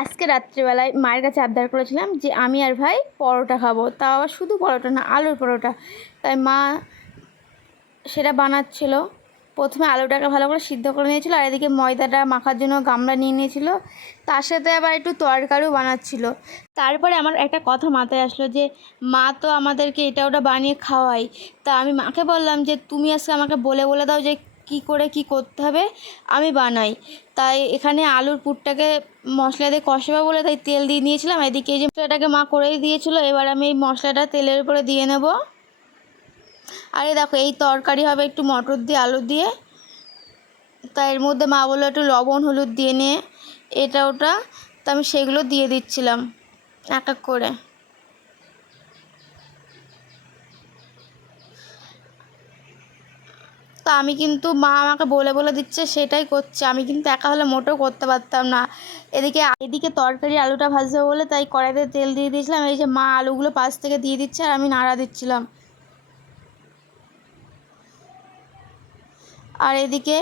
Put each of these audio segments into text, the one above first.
আজকে রাত্রিবেলায় মায়ের কাছে আবদার করেছিলাম যে আমি আর ভাই পরোটা খাবো, তাও আবার শুধু পরোটা না, আলুর পরোটা। তাই মা সেটা বানাচ্ছিল। প্রথমে আলুটাকে ভালো করে সিদ্ধ করে নিয়েছিল, আর এদিকে ময়দাটা মাখার জন্য গামলা নিয়ে নিয়েছিল, তার সাথে আবার একটু তরকারিও বানাচ্ছিল। তারপরে আমার একটা কথা মাথায় আসলো যে মা তো আমাদেরকে এটা ওটা বানিয়ে খাওয়াই। তা আমি মাকে বললাম যে তুমি আজকে আমাকে বলে বলে দাও যে কী করে কী করতে হবে, আমি বানাই। তাই এখানে আলুর পুরটাকে মশলা দিয়ে কষাবে বলে তাই তেল দিয়ে নিয়েছিলাম। এদিকে এই যে মশলাটাকে মা করেই দিয়েছিল, এবার আমি এই মশলাটা তেলের উপরে দিয়ে নেব। আর এই দেখো, এই তরকারি হবে একটু মটর দিয়ে আলু দিয়ে। তা এর মধ্যে মা বললো একটু লবণ হলুদ দিয়ে নে, এটা ওটা। তা আমি সেগুলো দিয়ে দিচ্ছিলাম এক এক করে। তা আমি কিন্তু মা আমাকে বলে বলে দিচ্ছে সেটাই করছে, আমি কিন্তু একা হলে মোটেও করতে পারতাম না। এদিকে তরকারি আলুটা ভাজবে বলে তাই কড়াইতে তেল দিয়ে দিয়েছিলাম। এই যে মা আলুগুলো পাশ থেকে দিয়ে দিচ্ছে আর আমি নাড়া দিচ্ছিলাম। আর এদিকে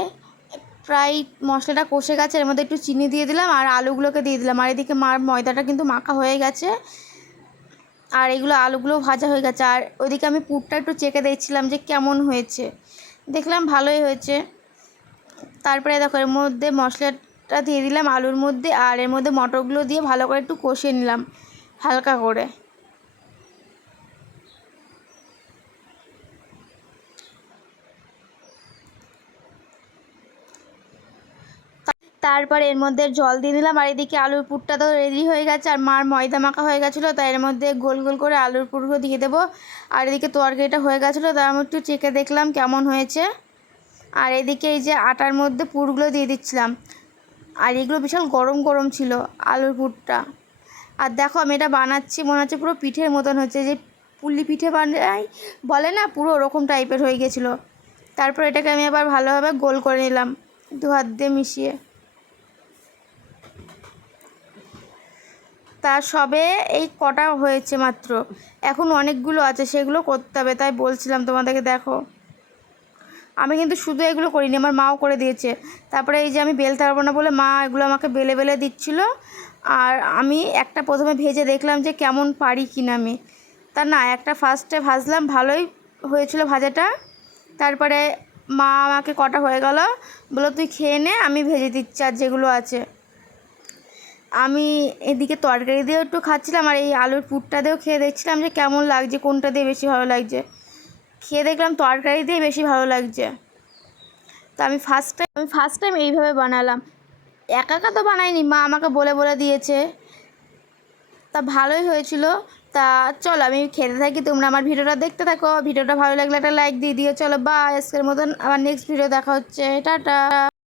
প্রায় মশলাটা কষে গেছে, এর মধ্যে একটু চিনি দিয়ে দিলাম আর আলুগুলোকে দিয়ে দিলাম। আর এদিকে মার ময়দাটা কিন্তু মাখা হয়ে গেছে, আর এগুলো আলুগুলো ভাজা হয়ে গেছে। আর ওইদিকে আমি পুরটা একটু চেখে দেখছিলাম যে কেমন হয়েছে, দেখলাম ভালোই হয়েছে। তারপরে দেখো এর মধ্যে মশলাটা দিয়ে দিলাম আলুর মধ্যে, আর এর মধ্যে মটরগুলো দিয়ে ভালো করে একটু কষিয়ে নিলাম হালকা করে। তারপরে এর মধ্যে জল দিয়ে দিলাম। আর এদিকে আলুর পুরটা তো রেডি হয়ে গেছে, আর মার ময়দা মাখা হয়ে গেছিলো, তাই এর মধ্যে গোল গোল করে আলুর পুরগুলো দিয়ে দেবো। আর এদিকে তরকারিটা হয়ে গেছিলো, তাই আমি একটু চেখে দেখলাম কেমন হয়েছে। আর এদিকে এই যে আটার মধ্যে পুরগুলো দিয়ে দিচ্ছিলাম, আর এগুলো বিশাল গরম গরম ছিল আলুর পুরটা। আর দেখো আমি এটা বানাচ্ছি, মনে হচ্ছে পুরো পিঠের মতন হচ্ছে, যে পুলি পিঠে বানাই বলে না, পুরো ওরকম টাইপের হয়ে গেছিলো। তারপর এটাকে আমি আবার ভালোভাবে গোল করে নিলাম দু হাত দিয়ে মিশিয়ে। তা সবে এই কটা হয়েছে মাত্র, এখন অনেকগুলো আছে, সেগুলো করতে হবে। তাই বলছিলাম তোমাদেরকে। দেখো আমি কিন্তু শুধু এগুলো করিনি, আমার মাও করে দিয়েছে। তারপরে এই যে আমি বেলতে পারবো না বলে মা এগুলো আমাকে বেলে বেলে দিচ্ছিলো, আর আমি একটা প্রথমে ভেজে দেখলাম যে কেমন পারি কিনা আমি। তা না, একটা ফার্স্টে ভাজলাম, ভালোই হয়েছিল ভাজাটা। তারপরে মা আমাকে কটা হয়ে গেল, বলো তুই খেয়ে নে, আমি ভেজে দিচ্ছি আর যেগুলো আছে। আমি এদিকে তরকারি দিয়েও একটু খাচ্ছিলাম, আর এই আলুর পুরটা দিয়েও খেয়ে দেখছিলাম যে কেমন লাগছে, কোনটা দিয়ে বেশি ভালো লাগছে। খেয়ে দেখলাম তরকারি দিয়ে বেশি ভালো লাগছে। তো আমি ফার্স্ট টাইম এইভাবে বানালাম, একা একা তো বানাইনি, মা আমাকে বলে বলে দিয়েছে। তা ভালোই হয়েছিল। তা চলো আমি খেতে থাকি, তোমরা আমার ভিডিওটা দেখতে থাকো। ভিডিওটা ভালো লাগলে একটা লাইক দিয়ে দিও। চলো বাই, আজকের মতন আবার নেক্সট ভিডিও দেখা হচ্ছে, টাটা।